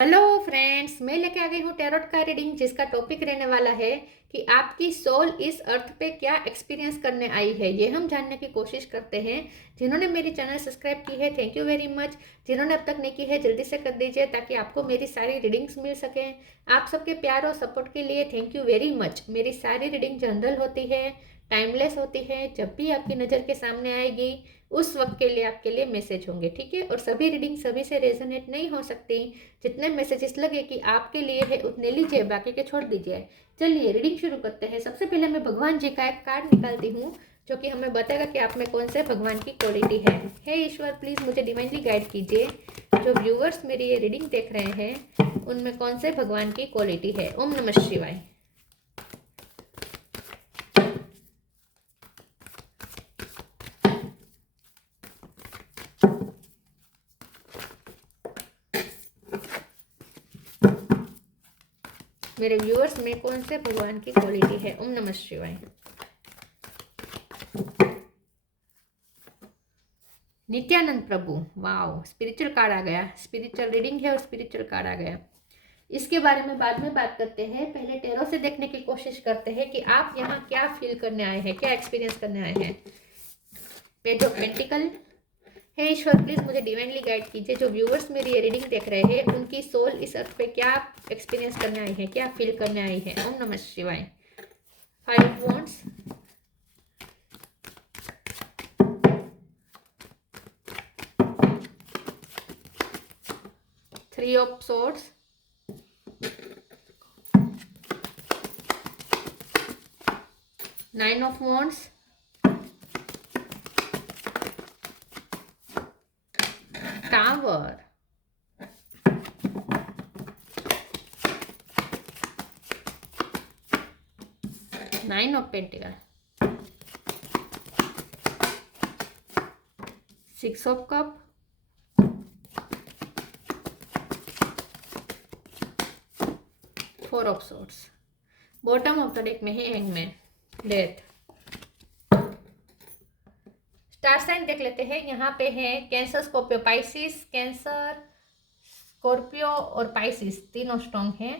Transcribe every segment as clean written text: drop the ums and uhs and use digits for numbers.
Hello friends, मैं लेके आ गई हूँ टैरोट का रीडिंग, जिसका टॉपिक रहने वाला है कि आपकी सोल इस अर्थ पे क्या एक्सपीरियंस करने आई है। ये हम जानने की कोशिश करते हैं। जिन्होंने मेरी चैनल सब्सक्राइब की है, थैंक यू वेरी मच। जिन्होंने अब तक नहीं की है, जल्दी से कर दीजिए ताकि आपको मेरी सारी रीडिंग्स मिल सकें। आप सबके प्यार और सपोर्ट के लिए थैंक यू वेरी मच। मेरी सारी रीडिंग जनरल होती है, टाइमलेस होती है। जब भी आपकी नज़र के सामने आएगी उस वक्त के लिए आपके लिए मैसेज होंगे, ठीक है। और सभी रीडिंग सभी से रेजोनेट नहीं हो सकती। जितने मैसेजेस लगे कि आपके लिए है उतने लीजिए, बाकी के छोड़ दीजिए। चलिए रीडिंग शुरू करते हैं। सबसे पहले मैं भगवान जी का एक कार्ड निकालती हूँ जो कि हमें बताएगा कि आप में कौन से भगवान की क्वालिटी है। हे ईश्वर, प्लीज़ मुझे डिवाइनली गाइड कीजिए। जो व्यूअर्स मेरी ये रीडिंग देख रहे हैं उनमें कौन से भगवान की क्वालिटी है। ओम नमः शिवाय। मेरे व्यूअर्स में कौन से भगवान की क्वालिटी है। ओम नमः शिवाय। नित्यानंद प्रभु, वाओ, स्पिरिचुअल कार्ड आ गया। स्पिरिचुअल रीडिंग है और स्पिरिचुअल कार्ड आ गया। इसके बारे में बाद में बात करते हैं। पहले टेरो से देखने की कोशिश करते हैं कि आप यहाँ क्या फील करने आए हैं, क्या एक्सपीरियंस करने आए हैं। Page of pentacle. हे ईश्वर, प्लीज मुझे डिवाइनली गाइड कीजिए। जो व्यूअर्स मेरी ये रीडिंग देख रहे हैं उनकी सोल इस अर्थ पे क्या एक्सपीरियंस करने आई है, क्या फील करने आई है। ओम नमः शिवाय। 5 wands, 3 of swords, 9 of wands, tower, 9 of pentacle, 6 of cup, 4 of swords. Bottom of the deck में है हैंगमैन, डेथ। स्टार साइन देख लेते हैं। यहाँ पे है cancer, Scorpio, Pisces. Cancer, Scorpio और पाइसिस तीनों स्ट्रॉन्ग हैं।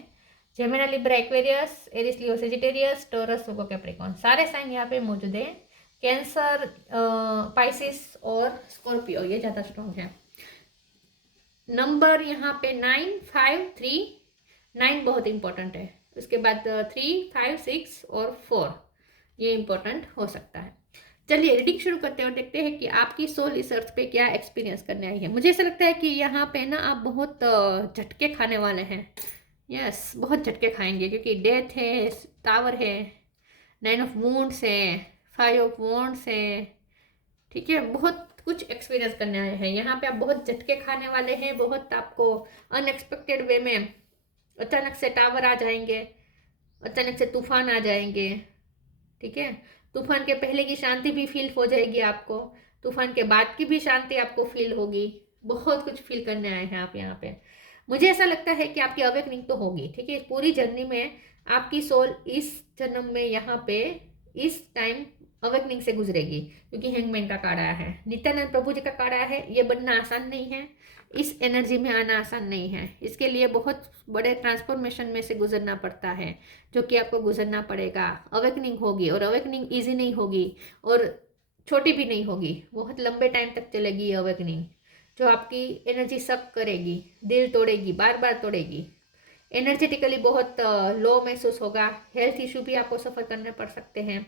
जेमिनी, लिब्रा, एक्वेरियस, एरिस, लियो, सेजिटेरियस, टॉरस, वर्गो, कैप्रिकॉर्न, सारे साइन यहाँ पे मौजूद हैं। कैंसर, पाइसिस और स्कॉर्पियो ये ज़्यादा स्ट्रॉन्ग है। नंबर यहाँ पे 9, 5, 3। 9 बहुत इंपॉर्टेंट है। उसके बाद 3, 5, 6 और 4 ये इंपॉर्टेंट हो सकता है। चलिए रीडिंग शुरू करते हैं और देखते हैं कि आपकी सोल इस अर्थ पे क्या एक्सपीरियंस करने आई है। मुझे ऐसा लगता है कि यहाँ पे ना आप बहुत झटके खाने वाले हैं। यस, बहुत झटके खाएंगे क्योंकि डेथ है, टावर है, 9 ऑफ वुंड्स है, 5 ऑफ वॉन्ड्स है। ठीक है, बहुत कुछ एक्सपीरियंस करने आए हैं। यहाँ पे आप बहुत झटके खाने वाले हैं। बहुत आपको अनएक्सपेक्टेड वे में अचानक से टावर आ जाएंगे, अचानक से तूफान आ जाएंगे। ठीक है, तूफान के पहले की शांति भी फील हो जाएगी आपको, तूफान के बाद की भी शांति आपको फील होगी। बहुत कुछ फील करने आए हैं आप यहाँ पे। मुझे ऐसा लगता है कि आपकी अवेकनिंग तो होगी। ठीक है, पूरी जर्नी में आपकी सोल इस जन्म में यहाँ पे इस टाइम अवेकनिंग से गुजरेगी, क्योंकि हैंगमैन का कार्ड आया है, नित्यानंद प्रभु जी का कार्ड आया है। ये बनना आसान नहीं है, इस एनर्जी में आना आसान नहीं है। इसके लिए बहुत बड़े ट्रांसफॉर्मेशन में से गुजरना पड़ता है, जो कि आपको गुजरना पड़ेगा। अवेकनिंग होगी और अवेकनिंग ईजी नहीं होगी और छोटी भी नहीं होगी। बहुत लंबे टाइम तक चलेगी ये अवेकनिंग, जो आपकी एनर्जी सक करेगी, दिल तोड़ेगी, बार बार तोड़ेगी। एनर्जेटिकली बहुत लो महसूस होगा। हेल्थ इशू भी आपको सफ़र करने पड़ सकते हैं।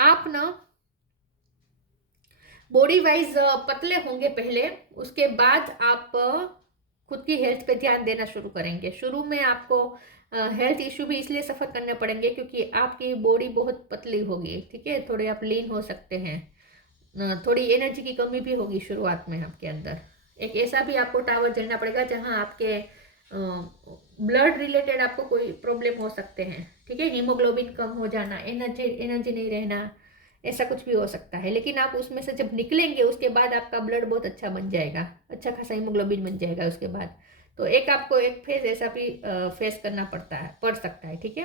आप ना बॉडी वाइज पतले होंगे पहले, उसके बाद आप खुद की हेल्थ पे ध्यान देना शुरू करेंगे। शुरू में आपको हेल्थ इशू भी इसलिए सफ़र करने पड़ेंगे क्योंकि आपकी बॉडी बहुत पतली होगी। ठीक है, थोड़े आप लीन हो सकते हैं। थोड़ी एनर्जी की कमी भी होगी शुरुआत में आपके अंदर। एक ऐसा भी आपको टावर झेलना पड़ेगा जहां आपके ब्लड रिलेटेड आपको कोई प्रॉब्लम हो सकते हैं। ठीक है, हीमोग्लोबिन कम हो जाना, एनर्जी एनर्जी नहीं रहना, ऐसा कुछ भी हो सकता है। लेकिन आप उसमें से जब निकलेंगे उसके बाद आपका ब्लड बहुत अच्छा बन जाएगा, अच्छा खासा हीमोग्लोबिन बन जाएगा उसके बाद। तो एक आपको एक फेज ऐसा भी फेस करना पड़ सकता है। ठीक है,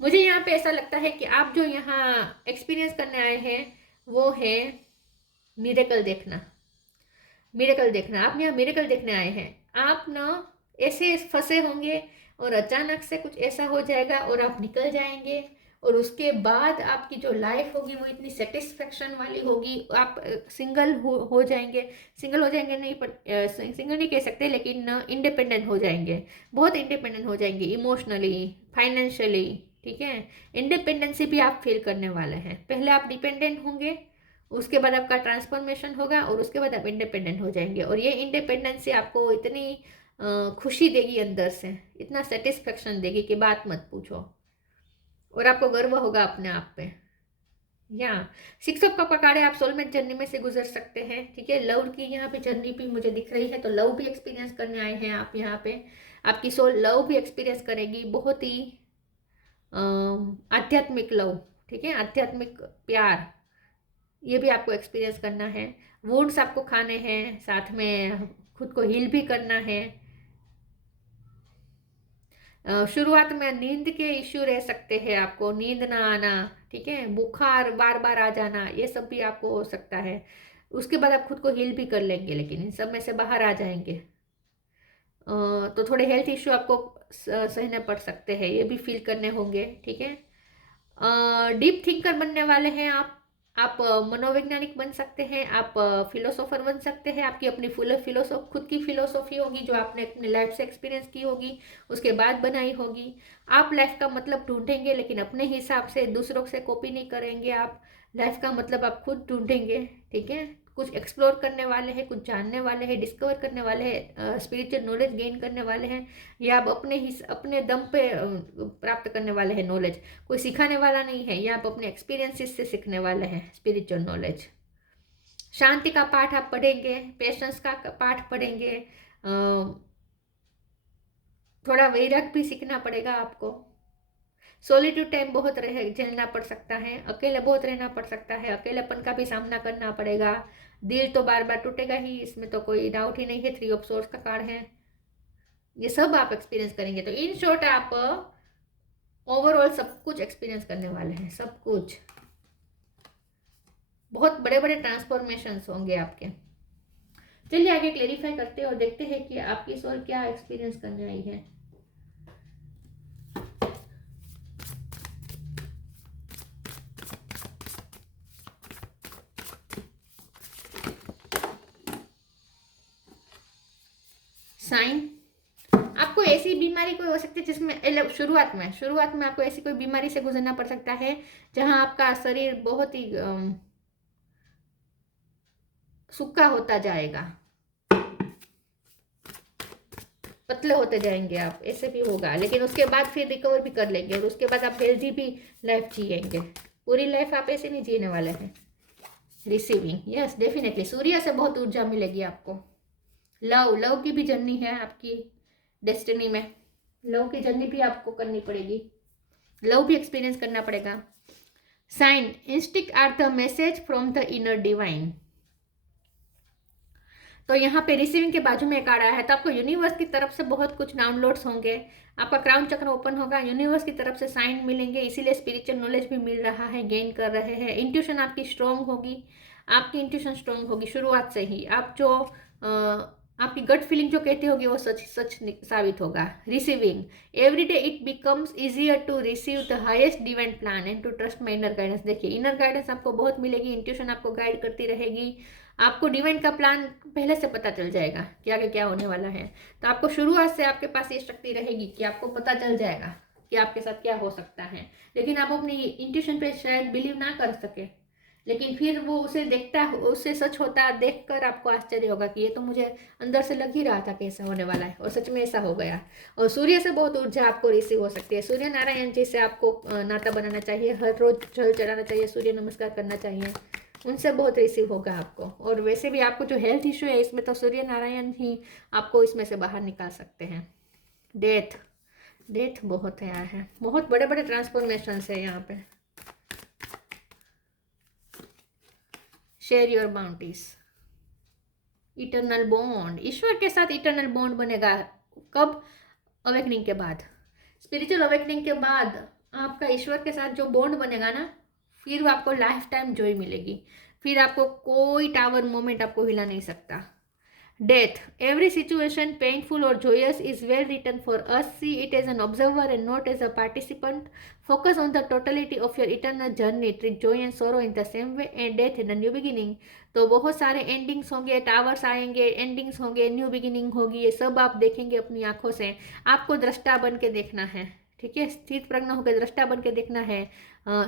मुझे यहाँ पे ऐसा लगता है कि आप जो यहाँ एक्सपीरियंस करने आए हैं वो है मिरेकल देखना। मिरेकल देखना, आप यहाँ मिरेकल देखने आए हैं। आप ना ऐसे फंसे होंगे और अचानक से कुछ ऐसा हो जाएगा और आप निकल जाएंगे, और उसके बाद आपकी जो लाइफ होगी वो इतनी सेटिस्फेक्शन वाली होगी। आप सिंगल हो जाएंगे, सिंगल हो जाएंगे नहीं, पर सिंगल नहीं कह सकते, लेकिन इंडिपेंडेंट हो जाएंगे, बहुत इंडिपेंडेंट हो जाएंगे इमोशनली, फाइनेंशियली। ठीक है, इंडिपेंडेंसी भी आप फील करने वाले हैं। पहले आप डिपेंडेंट होंगे, उसके बाद आपका ट्रांसफॉर्मेशन होगा, और उसके बाद आप इंडिपेंडेंट हो जाएंगे। और ये इंडिपेंडेंसी आपको इतनी खुशी देगी अंदर से, इतना सेटिस्फेक्शन देगी कि बात मत पूछो, और आपको गर्व होगा अपने आप पे। या 6 ऑफ कप आप सोलमेट जर्नी में से गुजर सकते हैं। ठीक है, लव की यहाँ पे जर्नी भी मुझे दिख रही है, तो लव भी एक्सपीरियंस करने आए हैं आप यहाँ पे। आपकी सोल लव भी एक्सपीरियंस करेगी, बहुत ही आध्यात्मिक लव। ठीक है, आध्यात्मिक प्यार, ये भी आपको एक्सपीरियंस करना है। वुड्स आपको खाने हैं, साथ में खुद को हील भी करना है। शुरुआत में नींद के इश्यू रह सकते हैं, आपको नींद ना आना, ठीक है, बुखार बार बार आ जाना, ये सब भी आपको हो सकता है। उसके बाद आप खुद को हील भी कर लेंगे, लेकिन इन सब में से बाहर आ जाएंगे। तो थोड़े हेल्थ इश्यू आपको सहने पड़ सकते हैं, ये भी फील करने होंगे। ठीक है, डीप थिंकर बनने वाले हैं आप मनोवैज्ञानिक बन सकते हैं, आप फिलोसोफर बन सकते हैं। आपकी अपनी खुद की फिलोसॉफी होगी, जो आपने अपनी लाइफ से एक्सपीरियंस की होगी, उसके बाद बनाई होगी। आप लाइफ का मतलब ढूंढेंगे, लेकिन अपने हिसाब से, दूसरों से कॉपी नहीं करेंगे। आप लाइफ का मतलब आप खुद ढूंढेंगे। ठीक है, कुछ एक्सप्लोर करने वाले हैं, कुछ जानने वाले हैं, डिस्कवर करने वाले हैं, स्पिरिचुअल नॉलेज गेन करने वाले हैं, या आप अपने दम पे प्राप्त करने वाले हैं नॉलेज। कोई सिखाने वाला नहीं है, या आप अपने एक्सपीरियंसेस से सीखने वाले हैं स्पिरिचुअल नॉलेज। शांति का पाठ आप पढ़ेंगे, पेशेंस का पाठ पढ़ेंगे, थोड़ा वैराग्य भी सीखना पड़ेगा आपको। सॉलिट्यूड टाइम बहुत झेलना पड़ सकता है, अकेले बहुत रहना पड़ सकता है, अकेलेपन का भी सामना करना पड़ेगा। दिल तो बार बार टूटेगा ही, इसमें तो कोई डाउट ही नहीं है। 3 ऑफ सोर्ड्स का कार्ड है, ये सब आप एक्सपीरियंस करेंगे। तो इन शॉर्ट आप ओवरऑल सब कुछ एक्सपीरियंस करने वाले हैं, सब कुछ। बहुत बड़े बड़े ट्रांसफॉर्मेशंस होंगे आपके। चलिए आगे क्लेरिफाई करते हैं और देखते हैं कि आपकी सोल क्या एक्सपीरियंस करने आई है। साइन, आपको ऐसी बीमारी कोई हो सकती है जिसमें शुरुआत में आपको ऐसी कोई बीमारी से गुजरना पड़ सकता है जहां आपका शरीर बहुत ही सूखा होता जाएगा, पतले होते जाएंगे आप, ऐसे भी होगा। लेकिन उसके बाद फिर रिकवर भी कर लेंगे, और उसके बाद आप हेल्दी भी लाइफ जिएंगे। पूरी लाइफ आप ऐसे नहीं जीने वाले हैं। रिसीविंग, यस डेफिनेटली, सूर्य से बहुत ऊर्जा मिलेगी आपको। लव की भी जर्नी है आपकी डेस्टिनी में, लव की जर्नी भी आपको करनी पड़ेगी, लव भी एक्सपीरियंस करना पड़ेगा। Sign, instinct are the message from the inner divine. तो यहाँ पे रिसीविंग के बाजू में एक आ रहा है, तो आपको यूनिवर्स की तरफ से बहुत कुछ डाउनलोड्स होंगे, आपका क्राउन चक्र ओपन होगा, यूनिवर्स की तरफ से साइन मिलेंगे, इसीलिए स्पिरिचुअल नॉलेज भी मिल रहा है, गेन कर रहे हैं। इंट्यूशन आपकी स्ट्रॉन्ग होगी, आपकी इंट्यूशन स्ट्रॉन्ग होगी शुरुआत से ही। आप जो आपकी गट फीलिंग जो कहती होगी वो सच साबित होगा। Receiving, every day it becomes easier to receive the highest divine plan and to trust my inner guidance. देखिए, इनर गाइडेंस आपको बहुत मिलेगी, इंट्यूशन आपको गाइड करती रहेगी, आपको डिवाइन का प्लान पहले से पता चल जाएगा कि आगे क्या होने वाला है। तो आपको शुरुआत से आपके पास ये शक्ति रहेगी कि आपको पता चल जाएगा कि आपके साथ क्या हो सकता है। लेकिन आप अपनी इंट्यूशन पे शायद बिलीव ना कर सके, लेकिन फिर वो उसे देखता है, उससे सच होता देखकर आपको आश्चर्य होगा कि ये तो मुझे अंदर से लग ही रहा था कि ऐसा होने वाला है, और सच में ऐसा हो गया। और सूर्य से बहुत ऊर्जा आपको रिसीव हो सकती है। सूर्य नारायण जी से आपको नाता बनाना चाहिए, हर रोज जल चढ़ाना चाहिए, सूर्य नमस्कार करना चाहिए, उनसे बहुत रिसीव होगा आपको। और वैसे भी आपको जो हेल्थ इशू है, इसमें तो सूर्य नारायण ही आपको इसमें से बाहर निकाल सकते हैं। डेथ बहुत है, बहुत बड़े बड़े ट्रांसफॉर्मेशन है यहाँ पे। Share your bounties, eternal bond, ईश्वर के साथ इटर्नल बॉन्ड बनेगा। कब? अवेकनिंग के बाद, स्पिरिचुअल अवेकनिंग के बाद आपका ईश्वर के साथ जो बॉन्ड बनेगा ना, फिर आपको लाइफ टाइम जॉय मिलेगी। फिर आपको कोई टावर मोमेंट आपको हिला नहीं सकता। Death. Every situation, painful or joyous, is well written for us. See it as an observer and not as a participant. Focus on the totality of your eternal journey. Treat joy and sorrow in the same way. And death in a new beginning. तो बहुत सारे endings होंगे, towers आएंगे, endings होंगे, new beginning होगी, ये सब आप देखेंगे अपनी आंखों से. आपको दृष्टा बन के देखना है, ठीक है. स्थित प्रज्ञ होकर दृष्टा बन के देखना है.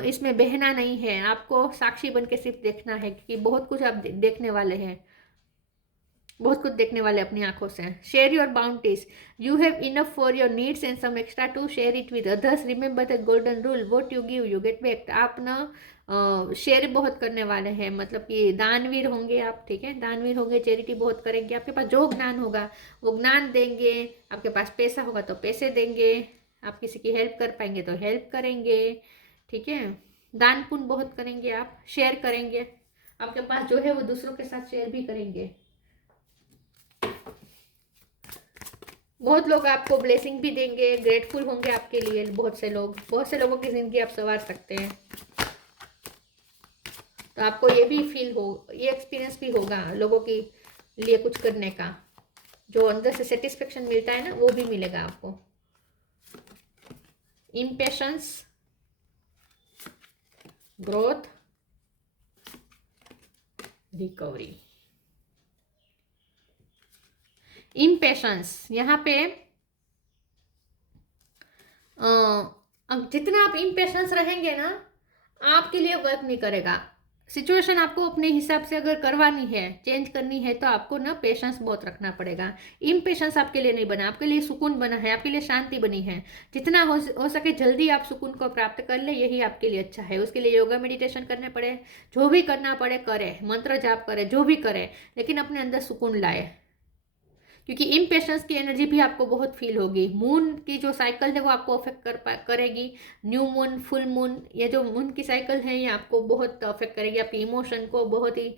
इसमें बहना नहीं है, आपको साक्षी बन के सिर्फ देखना है, क्योंकि बहुत कुछ आप देखने वाले हैं, बहुत कुछ देखने वाले अपनी आंखों से. Share your bounties. You have enough for your needs and some extra to share it with others. Remember the golden rule, what you give you get back. आप ना शेयर बहुत करने वाले हैं, मतलब कि दानवीर होंगे आप, ठीक है. दानवीर होंगे, चैरिटी बहुत करेंगे. आपके पास जो ज्ञान होगा वो ज्ञान देंगे. आपके पास पैसा होगा तो पैसे देंगे. आप किसी की हेल्प कर पाएंगे तो हेल्प करेंगे, ठीक है. दान पुण्य बहुत करेंगे, आप शेयर करेंगे. आपके पास जो है वो दूसरों के साथ शेयर भी करेंगे. बहुत लोग आपको ब्लेसिंग भी देंगे, ग्रेटफुल होंगे आपके लिए. बहुत से लोगों की जिंदगी आप संवार सकते हैं. तो आपको ये भी फील हो, ये एक्सपीरियंस भी होगा लोगों के लिए कुछ करने का. जो अंदर से सेटिस्फेक्शन मिलता है ना, वो भी मिलेगा आपको. Impatience, growth, recovery. इम्पेशंस यहाँ पे अब जितना आप इम्पेशंस रहेंगे ना, आपके लिए वर्क नहीं करेगा. सिचुएशन आपको अपने हिसाब से अगर करवानी है, चेंज करनी है, तो आपको ना पेशेंस बहुत रखना पड़ेगा. इम्पेशंस आपके लिए नहीं बना, आपके लिए सुकून बना है, आपके लिए शांति बनी है. जितना हो सके जल्दी आप सुकून को प्राप्त कर ले, यही आपके लिए अच्छा है. उसके लिए योगा मेडिटेशन करने पड़े, जो भी करना पड़े करे, मंत्र जाप करे, जो भी करे, लेकिन अपने अंदर सुकून लाए. क्योंकि इम्पेशंस की एनर्जी भी आपको बहुत फील होगी. मून की जो साइकिल है वो आपको अफेक्ट करेगी. न्यू मून, फुल मून, ये जो मून की साइकिल है ये आपको बहुत अफेक्ट करेगी. आपके इमोशन को बहुत ही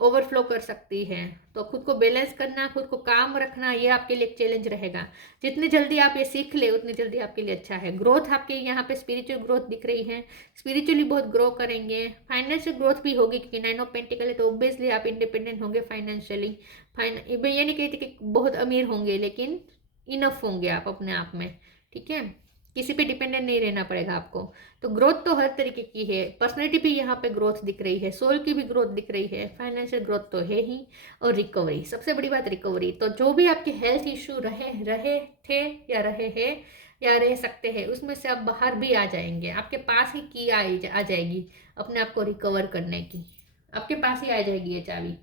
ओवरफ्लो कर सकती है. तो खुद को बैलेंस करना, खुद को काम रखना, ये आपके लिए एक चैलेंज रहेगा. जितनी जल्दी आप ये सीख ले उतनी जल्दी आपके लिए अच्छा है. ग्रोथ आपके यहाँ पे स्पिरिचुअल ग्रोथ दिख रही है. स्पिरिचुअली बहुत ग्रो करेंगे. फाइनेंशियल ग्रोथ भी होगी, क्योंकि 9 ऑफ पेंटिकल है, तो ऑब्वियसली आप इंडिपेंडेंट होंगे फाइनेंशियली. ये नहीं कहती कि बहुत अमीर होंगे, लेकिन इनफ होंगे आप अपने आप में, ठीक है. किसी पे डिपेंडेंट नहीं रहना पड़ेगा आपको. तो ग्रोथ तो हर तरीके की है. पर्सनैलिटी भी यहाँ पे ग्रोथ दिख रही है, सोल की भी ग्रोथ दिख रही है, फाइनेंशियल ग्रोथ तो है ही. और रिकवरी, सबसे बड़ी बात रिकवरी. तो जो भी आपके हेल्थ इशू रहे थे या रहे हैं या रह सकते हैं, उसमें से आप बाहर भी आ जाएंगे. आपके पास ही की आ जाएगी अपने आप को रिकवर करने की. आपके पास ही आ जाएगी ये चाबी.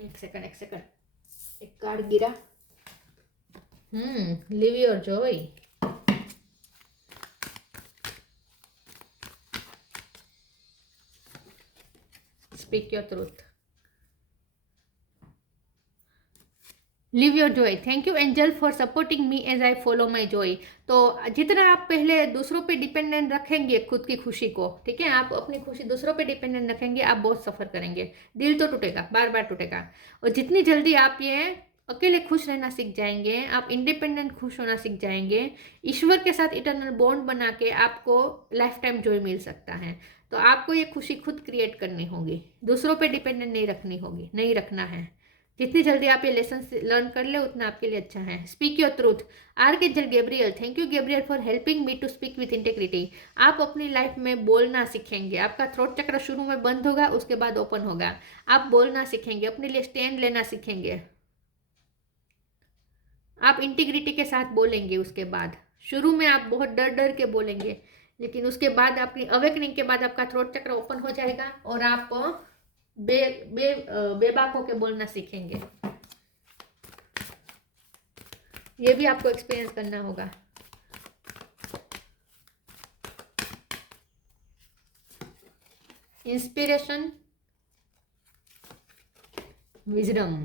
एक सेकंड, एक कार्ड गिरा. Live your joy. Speak your truth. Live your joy. Thank you angel for supporting me as I follow my joy. तो जितना आप पहले दूसरों पे डिपेंडेंट रखेंगे खुद की खुशी को, ठीक है, आप अपनी खुशी दूसरों पे डिपेंडेंट रखेंगे, आप बहुत सफ़र करेंगे. दिल तो टूटेगा, बार बार टूटेगा. और जितनी जल्दी आप ये अकेले खुश रहना सीख जाएंगे, आप इंडिपेंडेंट खुश होना सीख जाएंगे, ईश्वर के साथ इटर्नल बॉन्ड बना के आपको लाइफ टाइम जॉय मिल सकता है. तो आपको ये खुशी खुद क्रिएट करनी होगी, दूसरों पे डिपेंडेंट नहीं रखनी होगी, नहीं रखना है. जितनी जल्दी आप ये लेसन लर्न कर ले उतना आपके लिए अच्छा है. Speak your truth. Archangel Gabriel. Thank you Gabriel for helping me to speak with integrity. आप अपनी लाइफ में बोलना सीखेंगे. आपका थ्रोट चक्र शुरू में बंद होगा, उसके बाद ओपन होगा. आप बोलना सीखेंगे, अपने लिए स्टैंड लेना सीखेंगे. आप इंटीग्रिटी के साथ बोलेंगे. उसके बाद शुरू में आप बहुत डर डर के बोलेंगे, लेकिन उसके बाद आपकी अवेकनिंग के बाद आपका थ्रोट चक्र ओपन हो जाएगा और आप बेबाक होके बोलना सीखेंगे. ये भी आपको एक्सपीरियंस करना होगा. Inspiration, wisdom.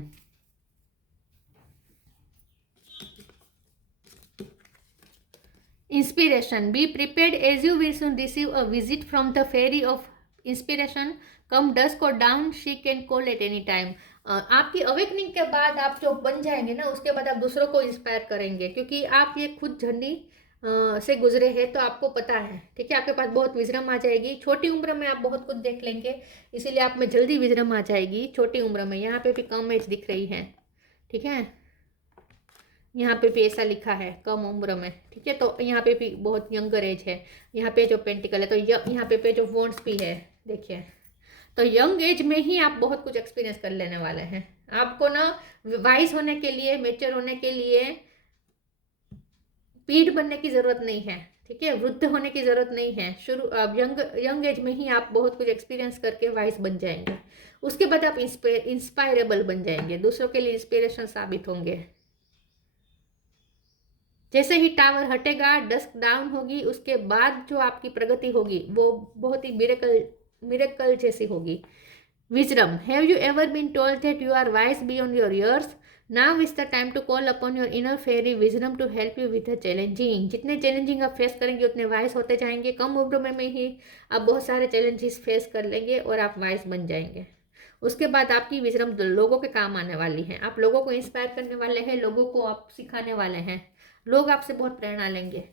Inspiration. Be prepared as you will soon receive a visit from the fairy of inspiration. Come dusk or dawn, she can call at any time. आपकी अवेकनिंग के बाद आप जो बन जाएंगे ना, उसके बाद आप दूसरों को इंस्पायर करेंगे, क्योंकि आप ये खुद जर्नी से गुजरे हैं तो आपको पता है, ठीक है। आपके पास बहुत विजडम आ जाएगी, छोटी उम्र में आप बहुत कुछ देख लेंगे, इसीलिए आप में जल्दी विजडम आ जाएगी छोटी उम्र में। यहाँ पे भी कम एज दिख रही है, ठीक है, यहाँ पे भी ऐसा लिखा है कम उम्र में, ठीक है। तो यहाँ पे भी बहुत यंगर एज है, यहाँ पे जो पेंटिकल है, तो यहाँ पे जो वॉन्ड्स भी है, देखिए। तो यंग एज में ही आप बहुत कुछ एक्सपीरियंस कर लेने वाले हैं। आपको ना वाइज होने के लिए, मेच्योर होने के लिए पीढ़ बनने की जरूरत नहीं है, ठीक है, वृद्ध होने की जरूरत नहीं है। शुरू अब यंग एज में ही आप बहुत कुछ एक्सपीरियंस करके वाइज बन जाएंगे। उसके बाद आप इंस्पायरेबल बन जाएंगे, दूसरों के लिए इंस्पिरेशन साबित होंगे। जैसे ही टावर हटेगा, डस्क डाउन होगी, उसके बाद जो आपकी प्रगति होगी वो बहुत ही मिरेकल जैसी होगी। Wisdom, have you ever been told that you are wise beyond your years? Now is the time to call upon your inner fairy wisdom to help you with the challenging. जितने challenging आप face करेंगे उतने wise होते जाएंगे। कम उम्र में ही आप बहुत सारे चैलेंजेस फेस कर लेंगे और आप वाइज बन जाएंगे। उसके बाद आपकी विजडम लोगों के काम आने वाली है। आप लोगों को इंस्पायर करने वाले हैं, लोगों को आप सिखाने वाले हैं, लोग आपसे बहुत प्रेरणा लेंगे।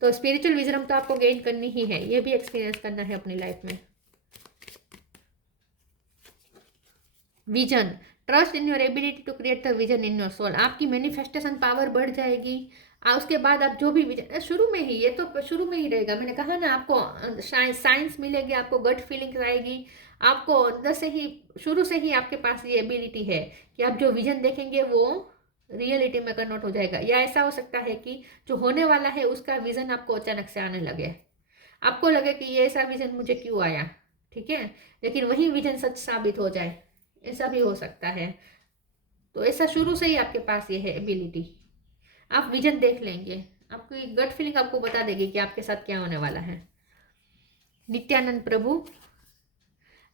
तो स्पिरिचुअल विजडम तो आपको गेन करनी ही है, ये भी एक्सपीरियंस करना है अपनी लाइफ में। Vision, trust in your ability to create the vision in your soul. आपकी मैनिफेस्टेशन पावर बढ़ जाएगी। उसके बाद आप जो भी विजन, शुरू में ही, ये तो शुरू में ही रहेगा, मैंने कहा ना, आपको साइंस मिलेगी, आपको गट फीलिंग आएगी, आपको अंदर से ही, शुरू से ही आपके पास ये एबिलिटी है कि आप जो विजन देखेंगे वो रियलिटी में कन्वर्ट हो जाएगा। या ऐसा हो सकता है कि जो होने वाला है उसका विजन आपको अचानक से आने लगे, आपको लगे कि ये ऐसा विजन मुझे क्यों आया, ठीक है, लेकिन वही विजन सच साबित हो जाए, ऐसा भी हो सकता है। तो ऐसा शुरू से ही आपके पास ये है एबिलिटी। आप विजन देख लेंगे, आपकी गट फीलिंग आपको बता देगी कि आपके साथ क्या होने वाला है। नित्यानंद प्रभु,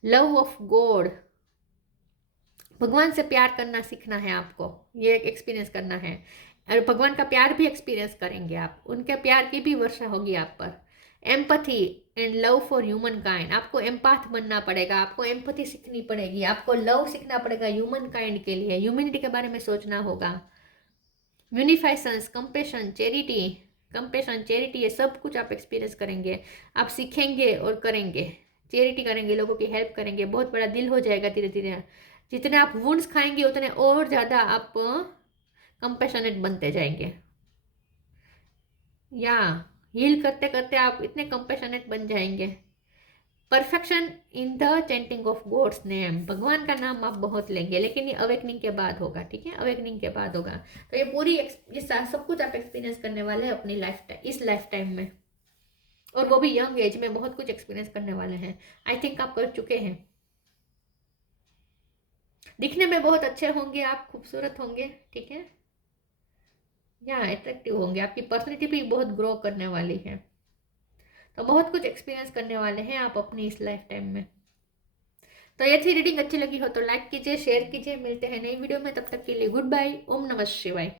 लव ऑफ गॉड, भगवान से प्यार करना सीखना है आपको, ये एक्सपीरियंस करना है। और भगवान का प्यार भी एक्सपीरियंस करेंगे आप, उनके प्यार की भी वर्षा होगी आप पर। Empathy and love for human kind, आपको एम्पाथ बनना पड़ेगा, आपको एम्पथी सीखनी पड़ेगी, आपको लव सीखना पड़ेगा ह्यूमन काइंड के लिए, ह्यूमैनिटी के बारे में सोचना होगा। यूनिफाइसेंस, कंपेशन, चैरिटी, ये सब कुछ आप एक्सपीरियंस करेंगे, आप सीखेंगे और करेंगे। चैरिटी करेंगे, लोगों की हेल्प करेंगे, बहुत बड़ा दिल हो जाएगा धीरे धीरे। जितने आप वुंड्स खाएंगे उतने और ज़्यादा आप कंपेशनेट बनते जाएंगे, या हील करते करते आप इतने कंपेशनेट बन जाएंगे। Perfection in the chanting of God's name, भगवान का नाम आप बहुत लेंगे, लेकिन ये अवेकनिंग के बाद होगा, ठीक है, अवेकनिंग के बाद होगा। तो ये पूरी ये सब कुछ आप एक्सपीरियंस करने वाले हैं अपनी इस लाइफ टाइम में, और वो भी यंग एज में बहुत कुछ एक्सपीरियंस करने वाले हैं। आई थिंक आप कर चुके हैं। दिखने में बहुत अच्छे होंगे आप, खूबसूरत होंगे, ठीक है, या अट्रैक्टिव होंगे, आपकी पर्सनैलिटी भी बहुत ग्रो करने वाली है। तो बहुत कुछ एक्सपीरियंस करने वाले हैं आप अपनी इस लाइफ टाइम में। तो ये थी रीडिंग, अच्छी लगी हो तो लाइक कीजिए, शेयर कीजिए। मिलते हैं नई वीडियो में, तब तक के लिए गुड बाय। ओम नमः शिवाय।